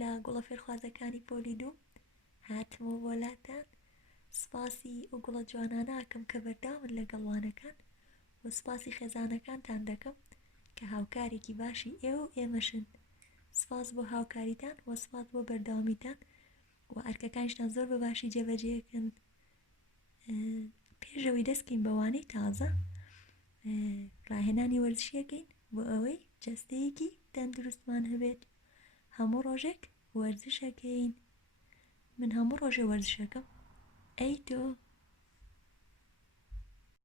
لە گوڵە فێرخوازەکانی پۆلی دوو هاتمەوە بۆلاتان. سپاسی ئەو گوڵە جوانانەکەم کە بەرداون لەگەڵوانەکان و سپاسی خێزانەکانتان دەکەم کە هاوکارێکی باشی ئێوە و ئێمەشن. سپاس بۆ هاوکاریتان و سپاس بۆ بەردەوامیتان و ئەرکەکانیشتان زۆر بە باشی جێبەجێکن. پێشەوەی دەستکەین بەوانەی تازە ڕاهێنانی وەرزشیەکەین بۆ ئەوەی جەستەیەکی تەندروستمان هەبێت. هەموو ڕۆژێک وەرزشەکەین. من هەموو ڕۆژێ وەرزشەکەم. ئەی تۆ.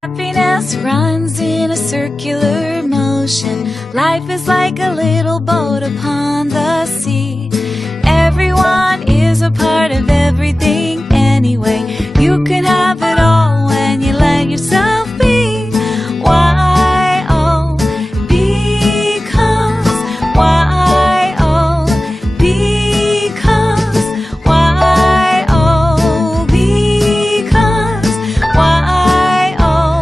Happiness runs in a circular motion. Life is like a little boat upon the sea. Everyone is a part of everything anyway. You can have it all when you let yourself be. Why, oh, because. Why, oh, because. Why, oh, because. Why, oh,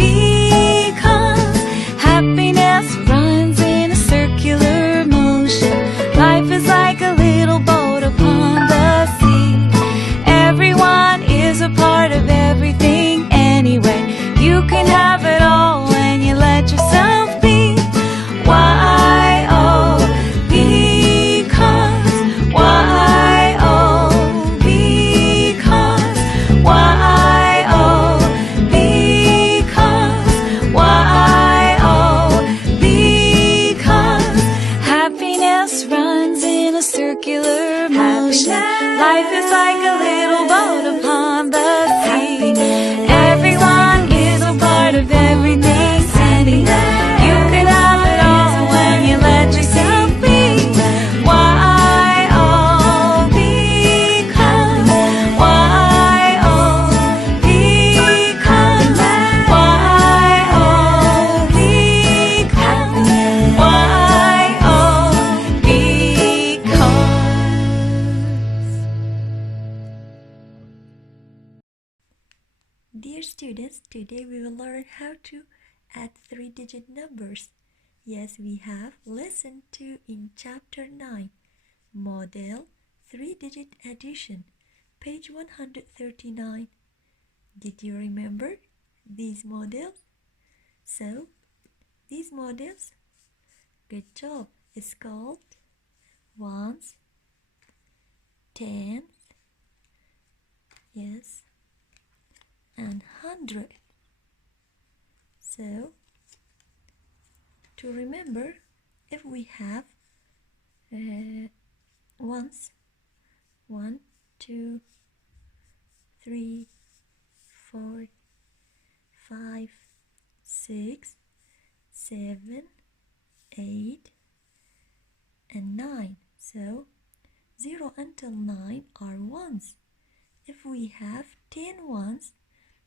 because. Happiness runs in a circular motion. Life is like a little boat upon the sea. Everyone is a part of everything anyway. You can have it all when you let yourself be. Why, oh, because. Why, oh, because. Why, oh, because. Why, oh, because. Happiness runs in a circular motion. Life is like a little boat upon the sea. Everyone is a part of everything anyway. You can have it all when you let yourself be. Why, oh, because. Why, oh, because. Why, oh, because. Why, oh, because. Dear students, today we will learn how to add 3-digit numbers. Yes, we have lesson 2 in chapter 9, model 3-digit addition, page 139. Did you remember these models? So, these models, good job, is called ones, tens, yes, and 100. So, to remember, if we have ones, 1, 2, 3, 4, 5, 6, 7, 8, and 9. So, 0 until 9 are ones. If we have 10 ones,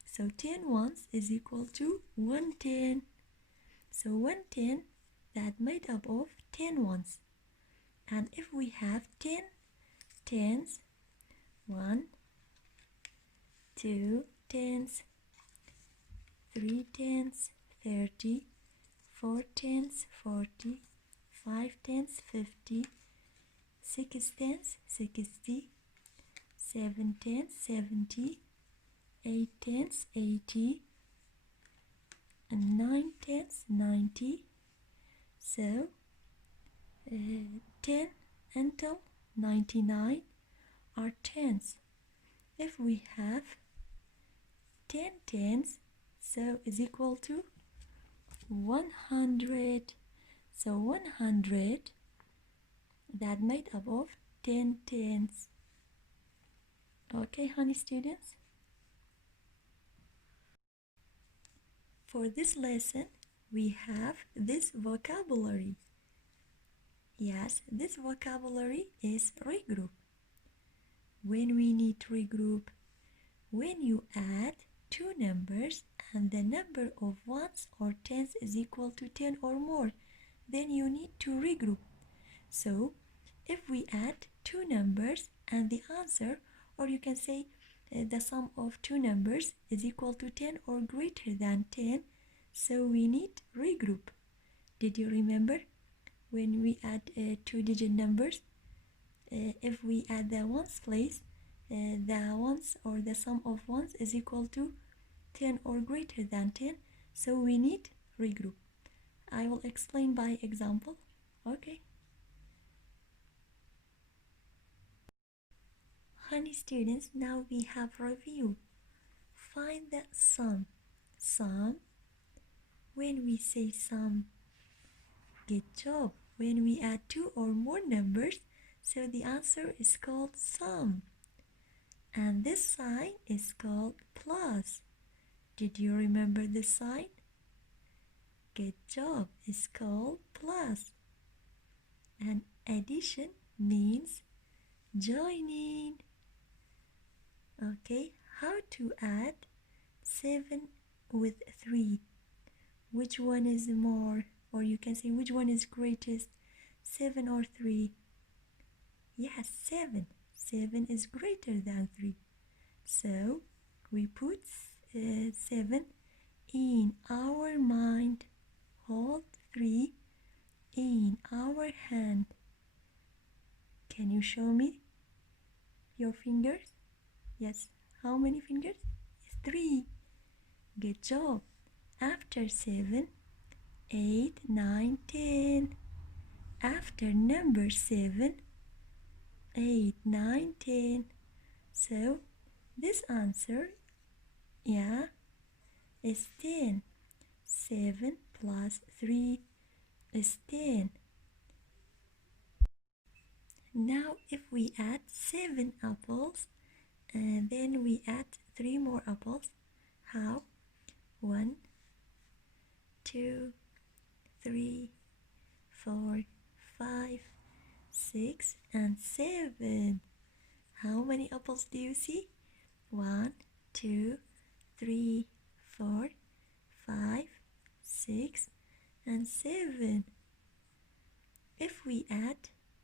so 10 ones is equal to 110. So 110, that made up of 10 ones. And if we have 10 tens, 1, 2 tens, 3 tens, 30, 4 tens, 40, 5 tens, 50, 6 tens, 60, 7 tens, 70, 8 tens, 80, and 9 tens, 90. So 10 until 99 are tens. If we have 10 tens, so is equal to 100. So 100, that made up of 10 tens. Okay, honey students? For this lesson, we have this vocabulary. Yes, this vocabulary is regroup. When we need to regroup, when you add two numbers and the number of ones or tens is equal to 10 or more, then you need to regroup. So, if we add two numbers and the answer, or you can say the sum of two numbers is equal to 10 or greater than 10, so we need regroup. Did you remember when we add two-digit numbers? if we add the ones place, the ones or the sum of ones is equal to 10 or greater than 10, so we need regroup. I will explain by example. Okay. Honey students, now we have review. Find the sum. Sum. When we say sum, good job. When we add two or more numbers, so the answer is called sum. And this sign is called plus. Did you remember the sign? Good job. It's called plus. And addition means joining. Okay, how to add 7 with 3? Which one is more, or you can say which one is greatest, 7 or 3? Yes, 7. 7 is greater than 3. So we put 7 in our mind, hold 3 in our hand. Can you show me your fingers? Yes, how many fingers? 3. Good job. After 7, 8, 9, 10. After number 7, 8, 9, 10. So this answer, yeah, is 10. 7 plus 3 is 10. Now if we add 7 apples and then we add 3 more apples, how? 1, 2, 3, 4, 5, 6, and 7. How many apples do you see? 1, 2, 3, 4, 5, 6, and 7. If we add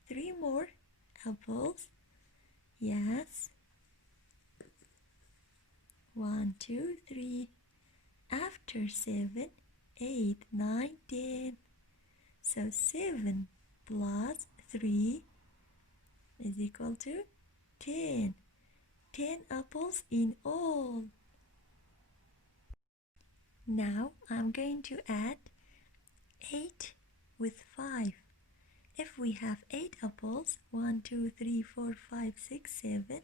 3 more apples, yes, 1, 2, 3. After 7, 8, 9, 10. So 7 plus 3 is equal to 10. 10 apples in all. Now I'm going to add 8 with 5. If we have 8 apples, 1, 2, 3, 4, 5, 6, 7,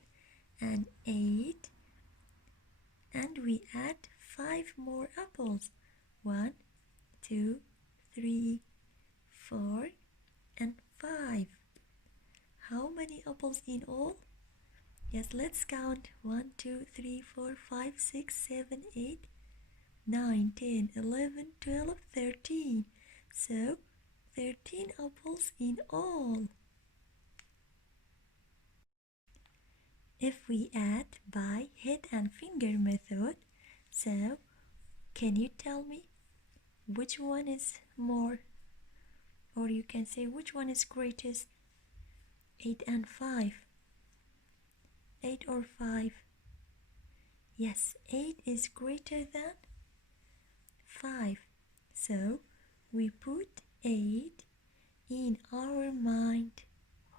and 8, and we add 5 more apples, 1, 2, 3, 4, and 5. How many apples in all? Yes, let's count. 1, 2, 3, 4, 5, 6, 7, 8, 9, 10, 11, 12, 13. So 13 apples in all. If we add by head and finger method, so can you tell me which one is more, or you can say which one is greatest? 8 and 5. 8 or 5? Yes, 8 is greater than 5. So we put 8 in our mind,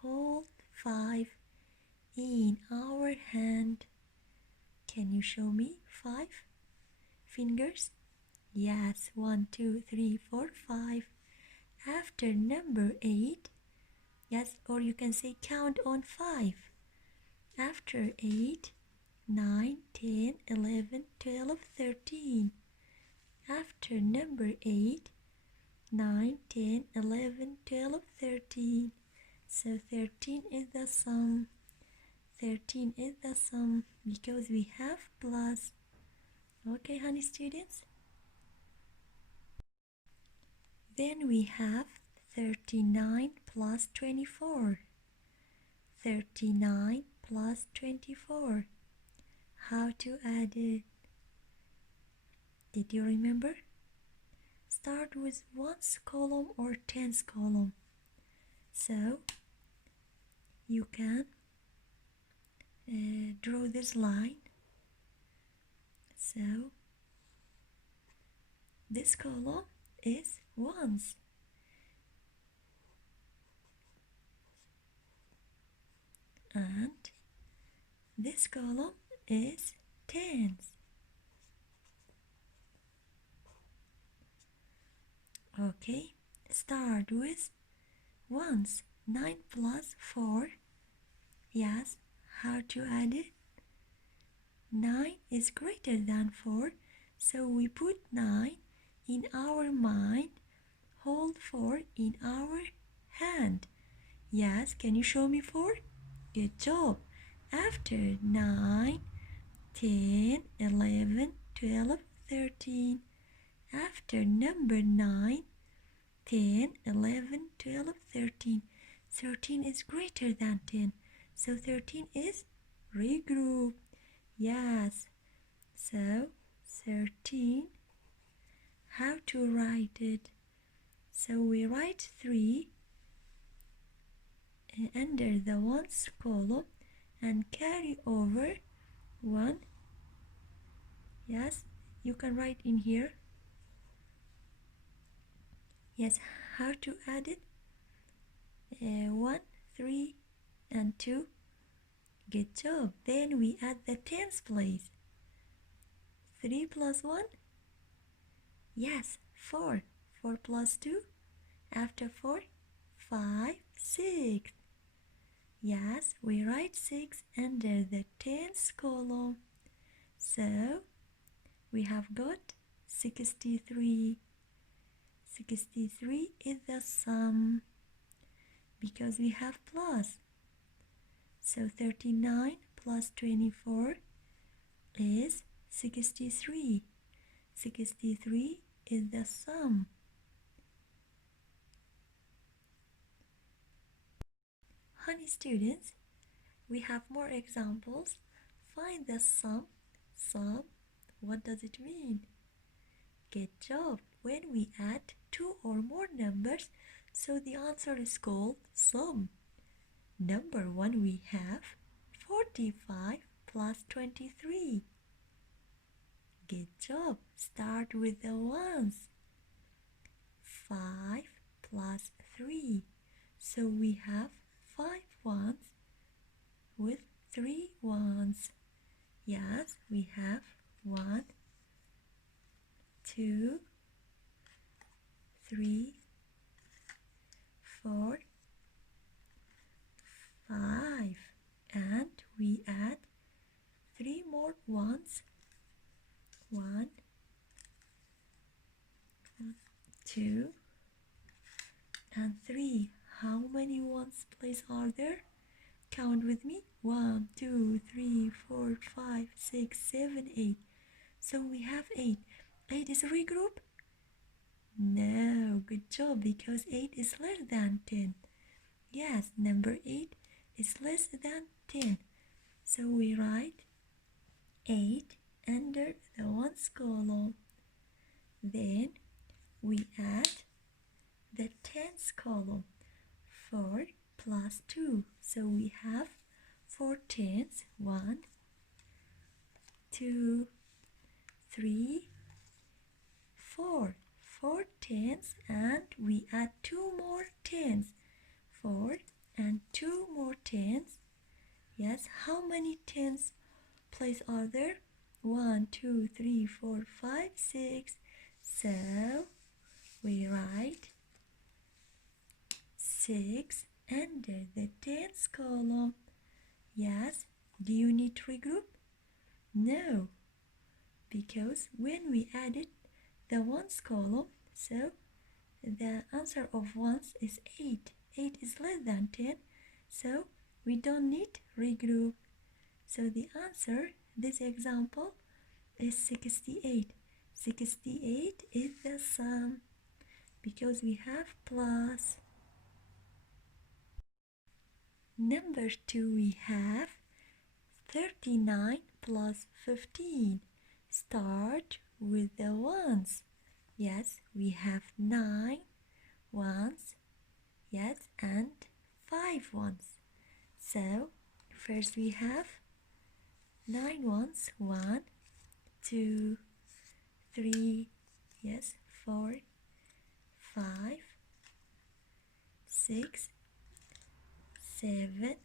hold 5 in our hand. Can you show me 5 fingers? Yes, 1, 2, 3, 4, 5. After number 8, yes, or you can say count on 5. After 8, 9, 10, 11, 12, 13. After number 8, 9, 10, 11, 12, 13. So 13 is the sum. 13 is the sum because we have plus. Okay, honey students? Then we have 39 plus 24. 39 plus 24. How to add it? Did you remember? Start with ones column or tens column. So you can draw this line. So this column is ones. and this column is tens. Okay, start with ones. 9 plus 4. Yes, how to add it? 9 is greater than 4, so we put 9 in our mind, hold 4 in our hand. Yes, can you show me 4? Good job. After 9, 10, 11, 12, 13. After number 9, 10, 11, 12, 13. 13 is greater than 10, so 13 is regroup. Yes, so 13, how to write it? So we write 3 under the ones column and carry over 1. Yes, you can write in here. Yes, how to add it? 1, 3, and 2. Good job. Then we add the tens place. 3 plus 1? Yes, 4. 4 plus 2? After 4, 5, 6. Yes, we write 6 under the tens column. So, we have got 63. 63 is the sum because we have plus. So 39 plus 24 is 63. 63 is the sum. Honey students, we have more examples. Find the sum. Sum, what does it mean? Good job. When we add 2 or more numbers, so the answer is called sum. Number 1 we have 45 plus 23. Good job. Start with the ones. 5 plus 3. So we have 5 ones with 3 ones. Yes, we have 1, 2, 3, 4, 5, and we add 3 more ones. 1, 2, and 3. How many ones place are there? Count with me. 1, 2, 3, 4, 5, 6, 7, 8. So we have 8. 8 is a regroup? No, good job, because 8 is less than 10. Yes, number 8 is less than 10. So we write 8 under the ones column. Then we add the tens column. 4 plus 2. So we have 4 tens. 1, 2, 3, 4. 4 tens, and we add 2 more tens. 4 and 2 more tens. Yes, how many tens place are there? 1, 2, 3, 4, 5, 6. So we write 6 under the tens column. Yes, do you need to regroup? No, because when we added the ones column, so the answer of ones is 8. 8 is less than 10, so we don't need regroup. So the answer, this example, is 68. 68 is the sum because we have plus. Number 2 we have 39 plus 15. Start with the ones. Yes, we have 9 ones. Yes, and 5 ones. So first we have 9 ones. 1, 2, 3, yes, 4, 5, 6, 7,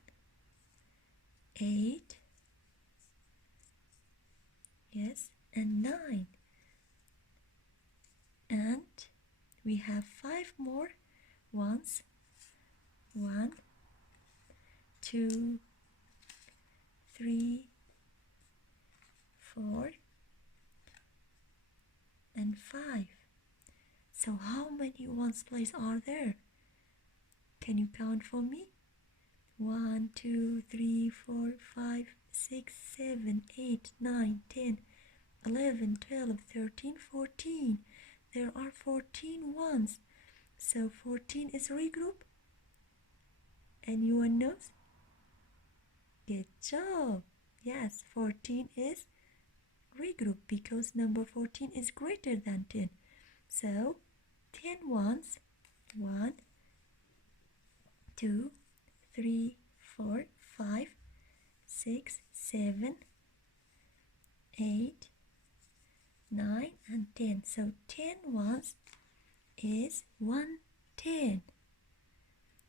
8, yes, and 9. And we have 5 more ones. 1, 2, 3, 4, and 5. So how many ones place are there? Can you count for me? 1, 2, 3, 4, 5, 6, 7, 8, 9, 10, 11, 12, 13, 14. There are 14 ones. So 14 is regroup. Anyone knows? Good job. Yes, 14 is regroup because number 14 is greater than 10. So 10 ones. 1, 2, 3, 4, 5, 6, 7, 8, 9, and 10. So 10 ones is 110.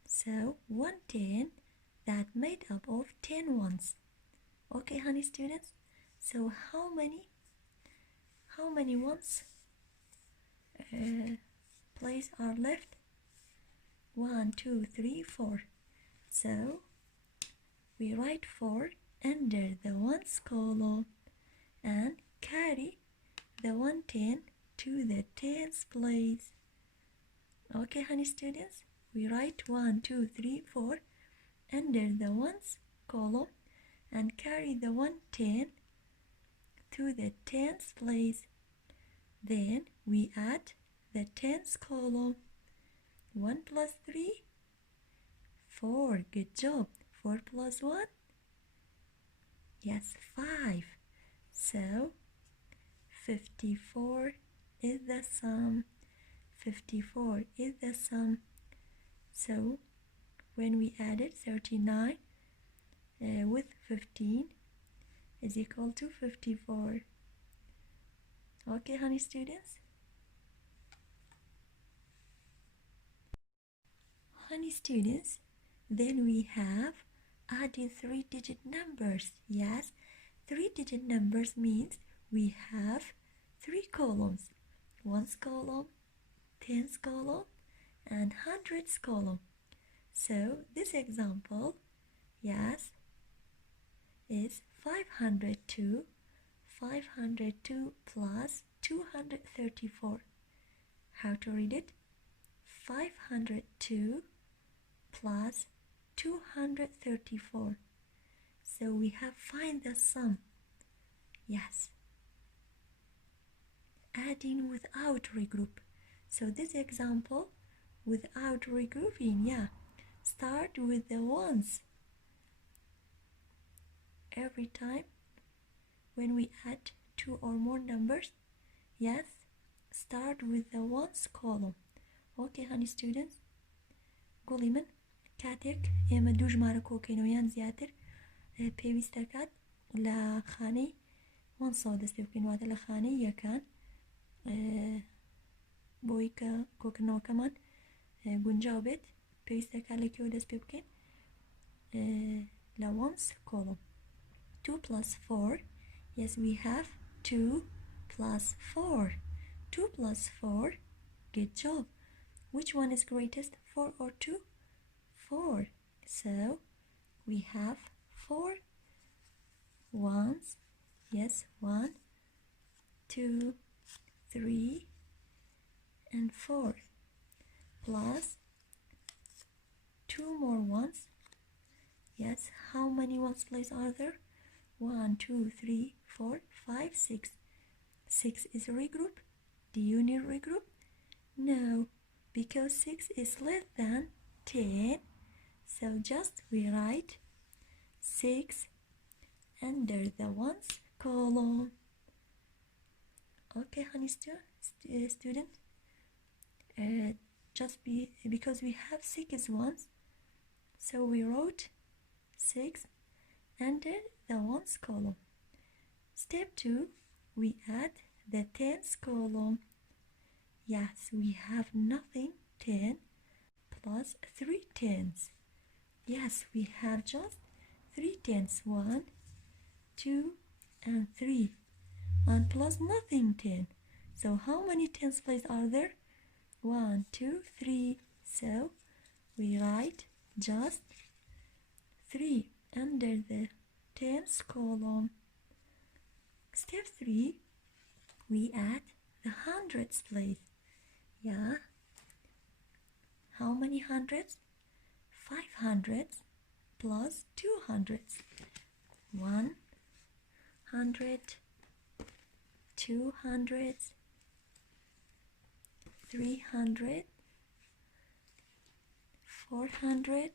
So 110 that made up of 10 ones. Okay, honey students. So how many ones place are left? 1, 2, 3, 4. So we write 4 under the ones column and carry the 110 to the tens place. Okay, honey students, we write 1, 2, 3, 4 under the ones column and carry the 110 to the tens place. Then we add the tens column. 1 plus 3, 4. Good job. 4 plus 1, yes, 5. So 54 is the sum. 54 is the sum. So when we added 39 with 15 is equal to 54. Okay, honey students? Honey students, then we have adding 3-digit numbers. Yes, 3-digit numbers means we have 3 columns. Ones column, tens column, and hundreds column. So this example, yes, is 502. 502 plus 234. How to read it? 502 plus 234. So we have find the sum. Yes. Adding without regroup. So this example without regrouping, yeah. Start with the ones. Every time when we add 2 or more numbers, yes, start with the ones column. Okay, honey students? گوڵی من کاتێک ئێمە دوو ژمارە کۆکەینەوە یان زیاتر پێویستە کات لە خانەی 100 دەست پێ بکەین، واتە لە خانەی یەکان بۆی کە کۆکردنەوەکەمان گونجاو بێت پێویستە کات لەکوێوە دەست پێ بکەین لە ones column. 2 plus 4, yes, we have 2 plus 4. 2 plus 4, good job. Which one is greatest, 4 or 2? 4. So we have 4 ones. Yes, 1, 2, 3, and 4. Plus 2 more ones. Yes, how many ones place are there? 1, 2, 3, 4, 5, 6. 6 is a regroup. Do you need regroup? No, because 6 is less than 10. So just we write 6 under the ones column. Okay, honey student. Because we have 6 ones, so we wrote 6 under the ones column. Step 2, we add the tens column. Yes, we have nothing 10 plus 3 tens. Yes, we have just 3 tens. 1, 2, and 3. And plus nothing 10. So how many tens place are there? 1, 2, 3. So we write just 3 under the tens column. Step 3, we add the hundreds place. Yeah. How many hundreds? 5 hundreds plus 2 hundreds. 100, 2 hundreds, 300, 400,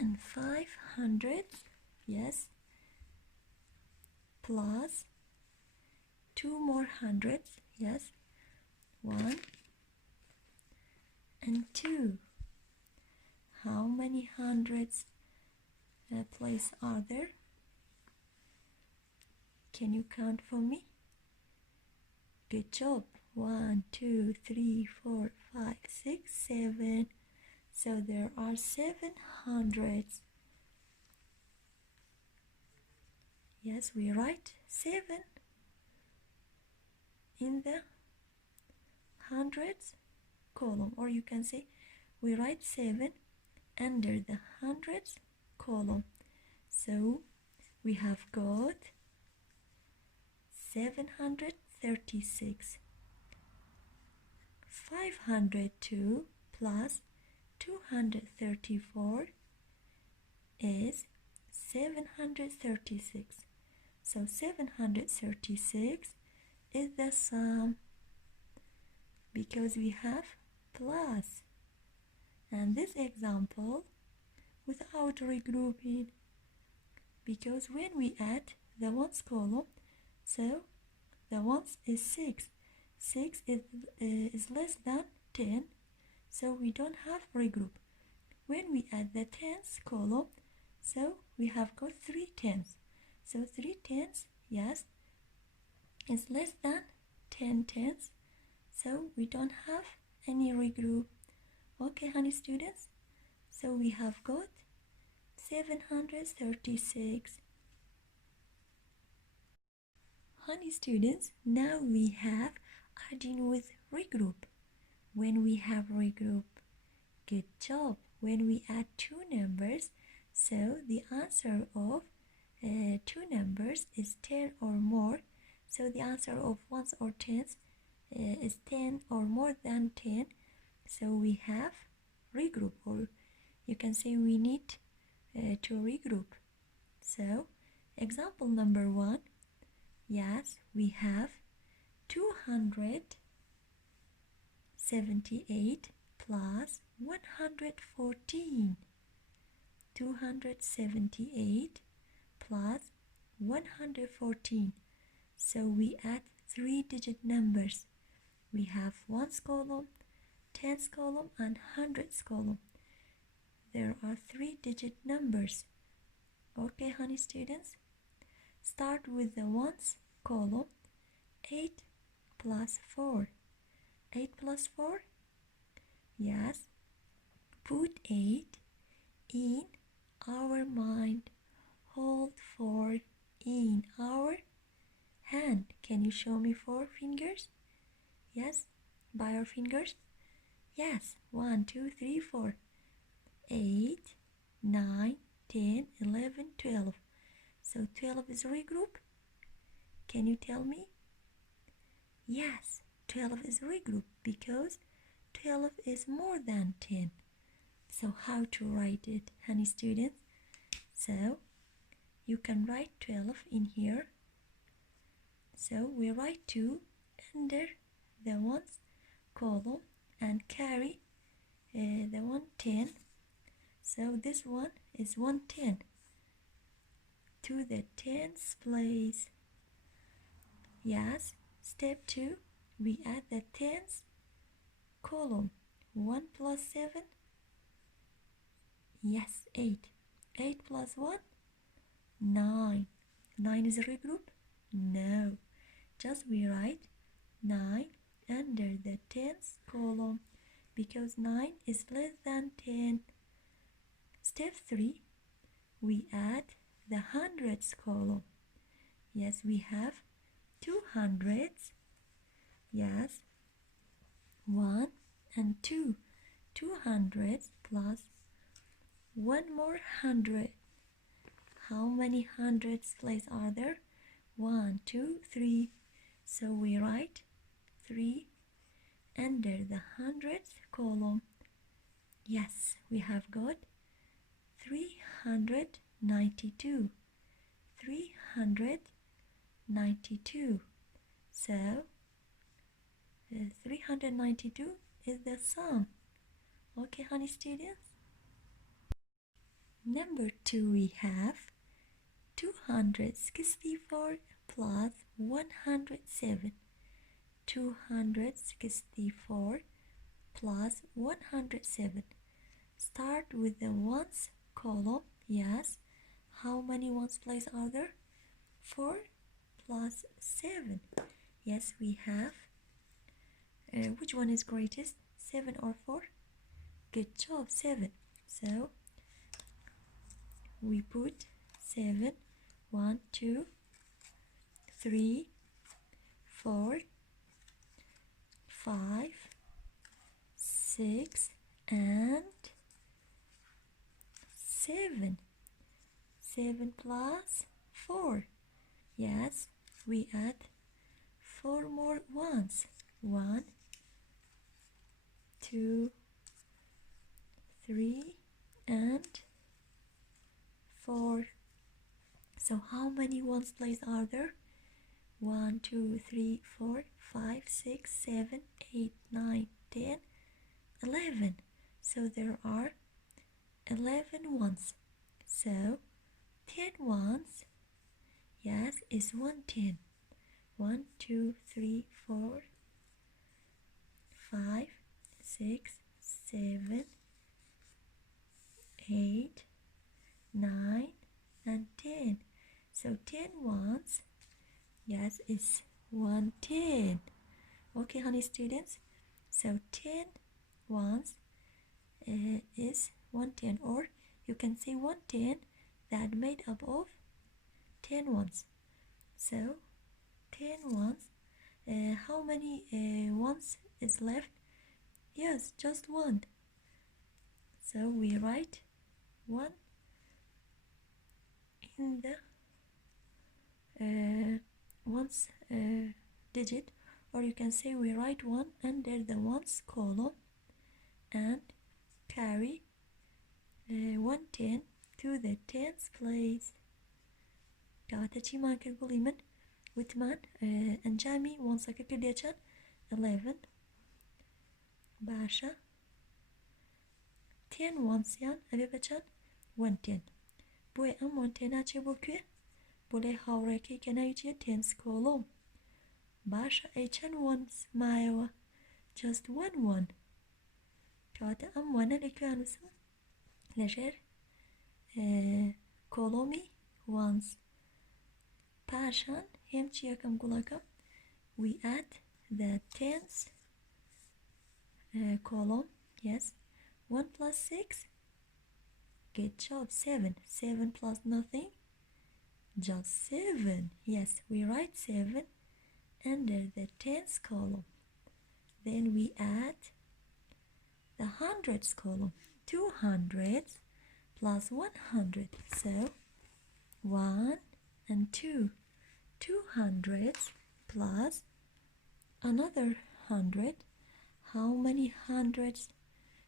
and 500. Yes. Plus 2 more hundreds. Yes. 1 and 2. How many hundreds place are there? Can you count for me? Good job. 1, 2, 3, 4, 5, 6, 7. So there are 7 hundreds. Yes, we write 7 in the hundreds column, or you can say we write 7 under the hundreds column. So we have got 736. 502 plus 234 is 736. So 736 is the sum, because we have plus. And this example without regrouping, because when we add the ones column, so the ones is 6. 6 is less than 10, so we don't have regroup. When we add the tens column, so we have got 3 tens. So 3 tens, yes, is less than 10 tens, so we don't have any regroup. Okay, honey students, so we have got 736. Honey students, now we have adding with regroup. When we have regroup, good job. When we add 2 numbers, so the answer of 2 numbers is 10 or more. So the answer of ones or tens is 10 or more than 10. So we have regroup, or you can say we need to regroup. So example number 1, yes, we have 278 plus 114. 278 plus 114. So we add 3-digit numbers. We have ones column, tens column, and hundreds column. There are 3-digit numbers. Okay, honey students, start with the ones column. 8 plus 4. 8 plus 4? Yes. Put 8 in our mind. Hold 4 in our hand. Can you show me 4 fingers? Yes. By our fingers? Yes. 1, 2, 3, 4. 8, 9, 10, 11, 12. So 12 is regroup. Can you tell me? Yes, 12 is regroup because 12 is more than 10. So how to write it, honey students? So you can write 12 in here. So we write 2 under the ones column and carry the 110. So this one is 110 to the tens place. Yes. Step 2, we add the tens column. 1 plus 7, yes, 8. 8 plus 1, 9. 9 is a regroup? No. Just we write 9 under the tens column because 9 is less than 10. Step 3, we add the hundreds column. Yes, we have 200s. Yes, 1 and 2. 200s plus one more 100. How many hundreds place are there? 1, 2, 3. So we write 3 under the hundreds column. Yes, we have got 392. 392. So 392 is the sum. Okay, honey students. Number 2, we have 264 plus 107. 264 plus 107. Start with the ones column. Yes. How many ones place are there? 4 plus 7. Yes, we have. Which one is greatest? 7 or 4? Good job, 7. So we put 7. 1, 2, 3, 4, 5, 6, and 7. 7 plus 4. Yes, we add 4 more ones. 1, 2, 3, and 4. So how many ones place are there? 1, 2, 3, 4, 5, 6, 7, 8, 9, 10, 11. So there are 11 ones. So 10 ones, yes, is 110. 1, 2, 3, 4, 5, 6, 7, 8, 9, and 10. So 10 ones, yes, is 110. Okay, honey students. So 10 ones is 110, or you can say 110 that made up of 10 ones. So 10 ones. How many ones is left? Yes, just 1. So we write 1 in the ones digit, or you can say we write 1 under the ones column and carry 110 to the tens place. کەواتە چیمان کرد بڵی من وتمان ئەنجامی وانسەکە کردێ چەند 11 باشە 10 وانسیان ئەبێ بە چەند 110 بۆیە ئەم 110 ناچێ بۆ کوێ بۆ لای هاوڕێکەی کە ناوی چیە تێنس کۆڵۆم باشە ئەی چەند وانس مایەوە just 1 کەواتە ئەم وانە لەکوێ نووسم لەژێر کۆڵۆمی وانس پاشان هێم چی یەکەم گوڵەکەم we add the tens column. Yes, 1 plus 6. Good job, 7. 7 plus nothing, just 7. Yes, we write 7 under the tens column. Then we add the hundreds column. 200 plus 100. So 1 and 2. 200 plus another 100. How many hundreds?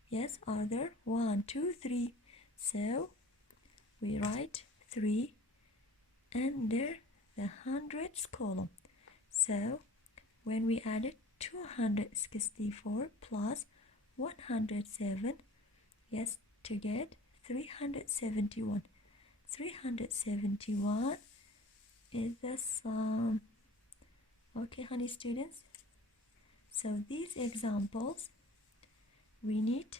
Yes, are there? 1, 2, 3. So we write 3 under the hundreds column. So when we added 264 plus 107, yes, to get 371. 371 is the sum. Okay, honey students. So these examples we need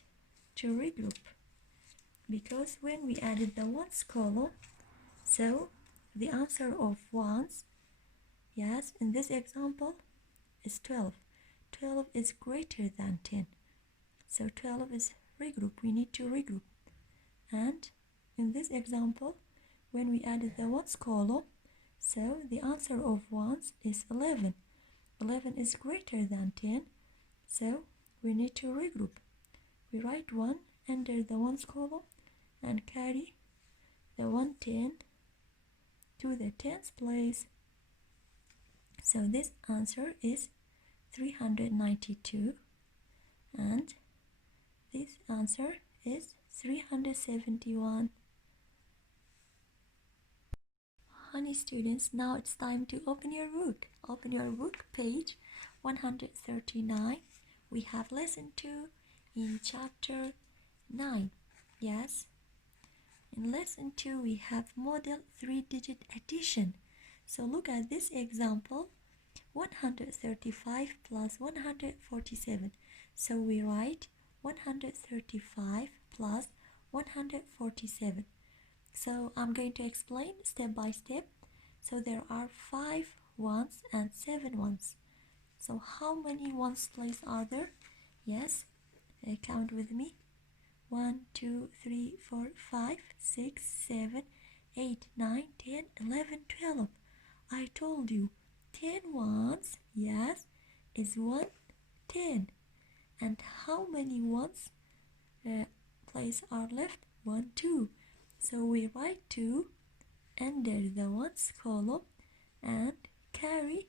to regroup, because when we added the ones column, so the answer of ones, yes, in this example is 12. 12 is greater than 10. So 12 is regroup. We need to regroup. And in this example, when we added the ones column, so the answer of ones is 11. 11 is greater than 10, so we need to regroup. We write 1 under the ones column and carry the 110 to the tens place. So this answer is 392 and this answer is 371. Honey students, now it's time to open your book. Open your book, page 139. We have lesson 2 in chapter 9. Yes, in lesson 2 we have model 3-digit addition. So look at this example, 135 plus 147. So we write 135 plus 147. So I'm going to explain step by step. So there are 5 ones and 7 ones. So how many ones place are there? Yes, count with me. 1, 2, 3, 4, 5, 6, 7, 8, 9, 10, 11, 12. I told you 10 ones, yes, is 110. And how many ones place are left? 1, 2. So we write 2 under the ones column and carry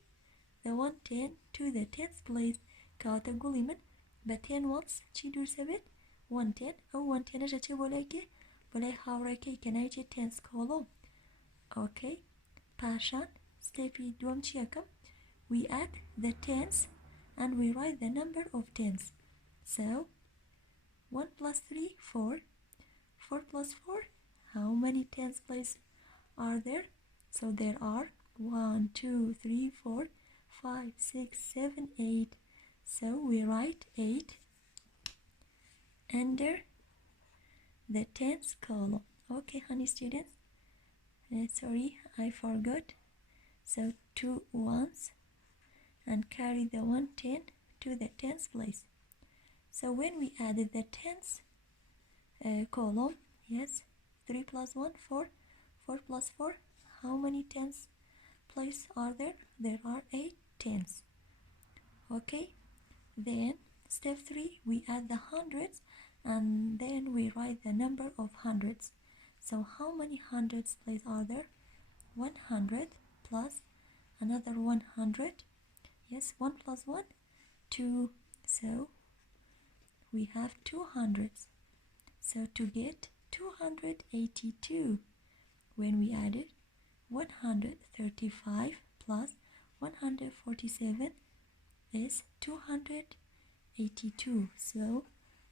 the 110 to the tens place. Kawata guliman, but 10 ones chi dursabit 110 or 110 is a chiboleke, but I have a canadian tens column. Okay, Pashan, steppy drum chiakam. We add the tens and we write the number of tens. So 1 plus 3, 4. 4 plus 4. How many tens place are there? So there are 1, 2, 3, 4, 5, 6, 7, 8. So we write 8 under the tens column. Okay, honey students. Sorry, I forgot. So 2 ones and carry the 110 to the tens place. So when we added the tens column, yes, 3 plus 1, 4. 4 plus 4, how many tens place are there? There are 8 tens. Okay, then step 3, we add the hundreds and then we write the number of hundreds. So how many hundreds place are there? 100 plus another 100. Yes, 1 plus 1, 2. So we have 200. So to get 282, when we added 135 plus 147 is 282. So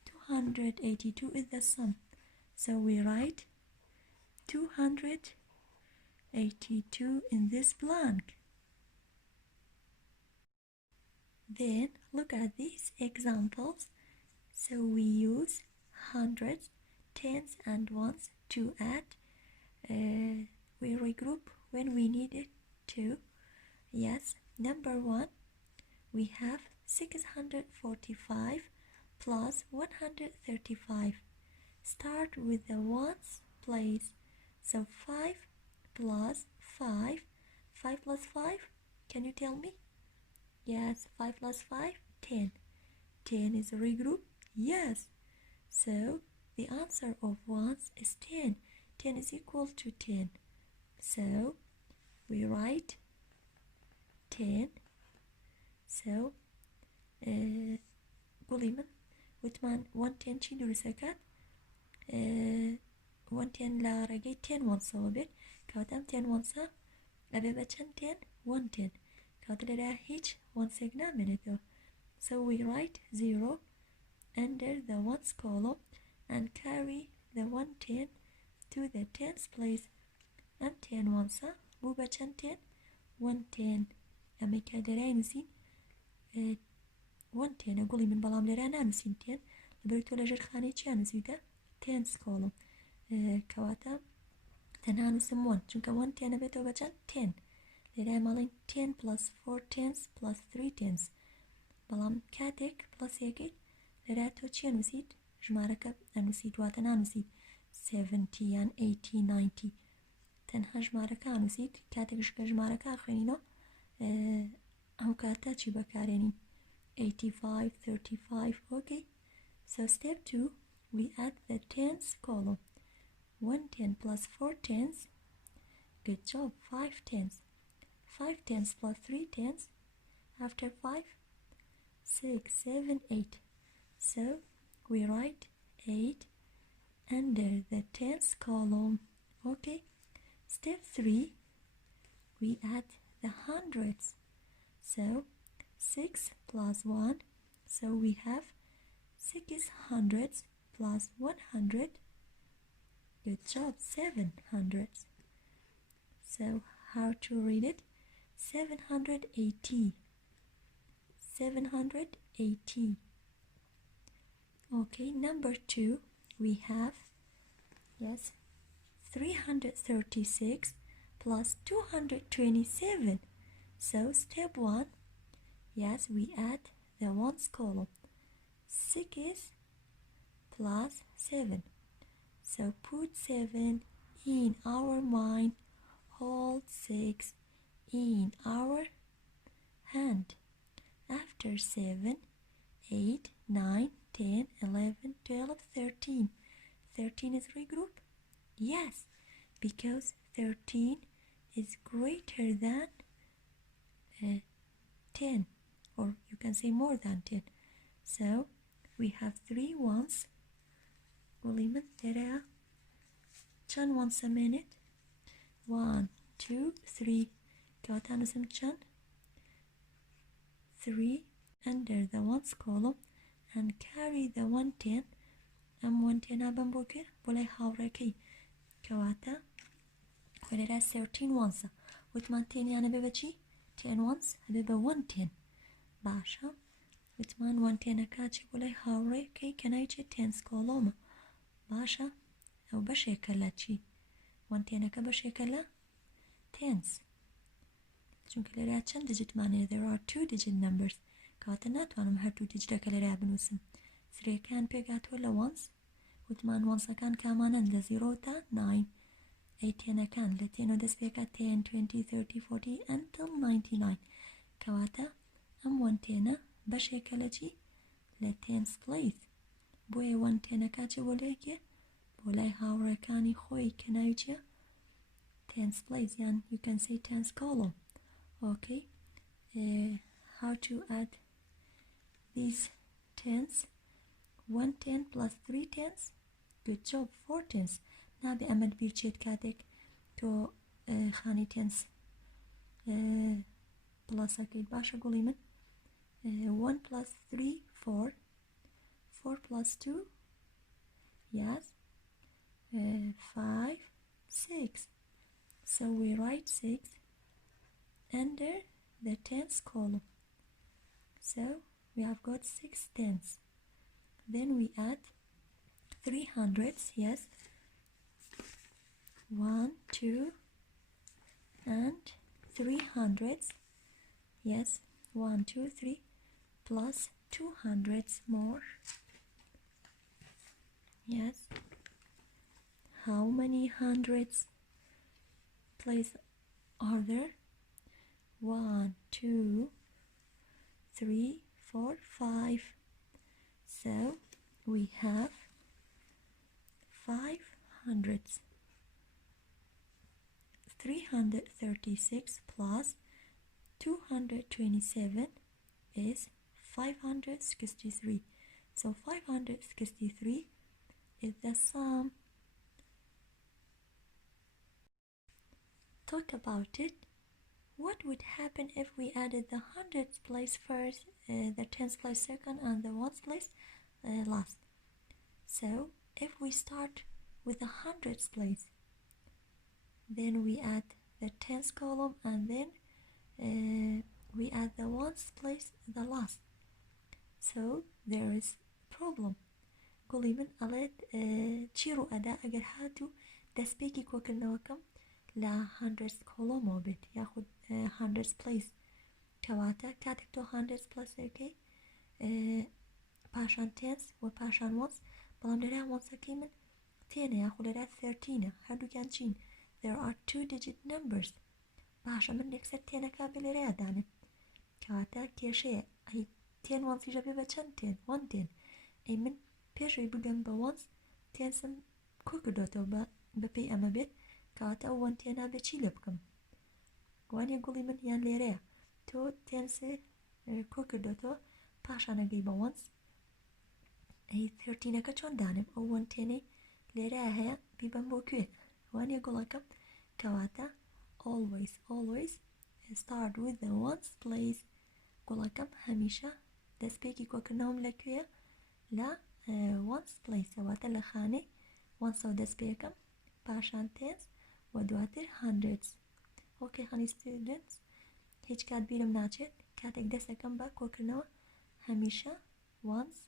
282 is the sum. So we write 282 in this blank. Then look at these examples. So we use hundreds, tens and ones to add. We regroup when we need it to. Yes, number 1, we have 645 plus 135. Start with the ones place. So 5 plus 5. 5 plus 5, can you tell me? Yes, 5 plus 5, 10. 10 is a regroup? Yes. So the answer of ones is 10. 10 is equal to 10. So we write 10. So Guliman, Whitman 110 chi durusakat 110 la ragay 10 once a bit. Kawatam 10 once a abebachan 10 110. Kawadara each one segna minute. So we write 0 under the ones column and carry the 110 to the tens place. And 10 once a bubachan 10 110. Amikadara nusin 110 أقولي من بلام لرانا نسين 10 لبرتو لجر خاني تشان زيدا tens column كواتا تنها نسم 1 چونك 1 10 بيتو بچان 10 لرا مالين 10 plus 4 tens plus 3 tens بلام كاتك plus يكي لرا تو چي نسيد جمارك نسيد واتا نسيد 70 and 80 90 تەنها ژمارەکان نووسیت کاتێکش کە ژمارەکان خوێنینەوە ئەو کاتە چی بەکارێنین 85 35 okay so step 2 we add the tens column 1 10 plus 4 tens good job 5 tens 5 tens plus 3 tens after 5 6 7 8 so we write 8 under the tens column okay step 3 we add the hundreds so 6 plus 1 so we have 6 hundreds plus 100 good job 7 hundreds so how to read it 780 780 okay number 2 we have yes 336 plus 227 so step 1 yes we add the ones column 6 plus 7 so put 7 in our mind hold 6 in our hand after 7 8 9 10 11 12 13 13 is regroup yes because 13 is greater than 10 or you can say more than 10 so we have 3 ones وليمن there chan once a minute 1 2 3 كواتانو سمتشان 3 under the ones column and carry the 110 110 abam boke bolay hawraki كواتا ولera 13 ones وتمان 10 يعني ببچی 10 ones هبه 110 باشا وتمان 110 كاتشي bolay hawraki كنايچه 10 column باشا او بشكل چی 110 ka بشكل tens چونکە لەرا چەند دیجیت مانێ there are 2 digit numbers کەواتە ناتوانم هەر 2 دیجیتەکە لەرا بنووسم سرێکان پێگاتوە لە ones وتمان onesەکان کامانن لە 0 تا 9 ئەیتێنەکان لە تێنەوە دەست پێکە 10 20 30 40 until 99 کەواتە ئەم 110 بەشێکە لە چی لە tens place بۆیە 110 چ بۆ لێکێ بۆ لای هاوڕێکانی خۆی کە ناوی چیە tens place یان you can say tens column okay how to add these tens 110 plus 3 tens good job 4 tens نابێ ئەمەد بیرچێت کاتێک تۆ خانی tens پلەسەکەیت باشە گوڵی من 1 plus 3 4 4 plus 2 yes 5 6 so we write 6 under the tens column so we have got 6 tens then we add 300s yes 1 2 and 300s yes 1 2 3 plus 200s more yes how many hundreds place are there 1 2 3 4 5 so we have 5 hundreds 336 plus 227 is 563 so 563 is the sum talk about it what would happen if we added the hundreds place first the tens place second and the ones place last so if we start with the hundreds place then we add the tens column and then we add the ones place the last so there is problem قولي من أليت تشيرو أدا أجر هاتو دسبيكي كوكلنوكم لا hundreds column بيت ياخد hundreds place كواتا كاتك تو hundreds place okay باشان tens و باشان ones بلام لرا ones كي من تينا ياخد لرا 13 هردو كان چين there are 2-digit numbers. باشە من لەکسەر تێنەکە بێ لێرەیە دانم کەواتە کێشەیە ئەی تێن وانسیژە بێ بە چەند تێن وان تێن ئەی من پێشەوەی بگەم بە وانس تێنسم کۆ کردوتەوە بە پێی ئەمە بێت کەواتە ئەو وان تێنا بێ چی لێ بکەم وانێ گوڵی من یان لێرەیە تۆ تێنسێ کۆ کردوتەوە پاشانەگەی بە وانس ئەی 13ەکە چۆن دانم ئەو وان تێنەی لێرەیە هەیە بیبەم بۆ کوێ وانێ گوڵەکەم کەواتە always start with the ones place گوڵەکەم هەمیشە دەستپێکی کۆکردنەوەم لەکوێیە لە ones place کەواتە لە خانەی وانسەوە دەستپێکەم پاشان تێنس و دواتر hundreds okay honey students هیچ کات بیرم ناچێت کاتێک دەستەکەم بە کۆکردنەوە هەمیشە ones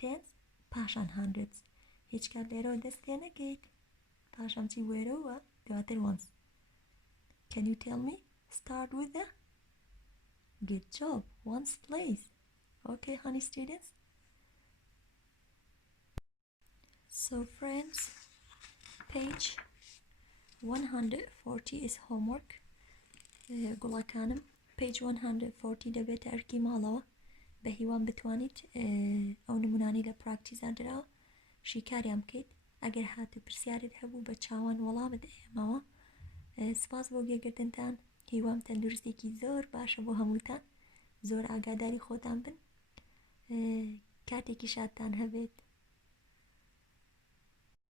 tens پاشان hundreds هیچ کات لێرەوە دەست پێ نەکەیت پاشان چی وێرەوە دواتر ones can you tell me start with the good job ones place okay honey students so friends page 140 is homework گوڵەکانم page 140 دەبێتە ئەرکی ماڵەوە بە هیوان بتوانیت ئەو نمونانەی لە پراکتیزان دراوە شیکاریان بکەیت ئەگەر هاتو پرسیارت هەبوو بە چاوان وەڵامت ئێمەوە سپاس بۆ گوێگرتنتان هیوام تەندروستێکی زۆر باشە بۆ هەمووتان زۆر ئاگاداری خۆتان بن کاتێکی شادتان هەبێت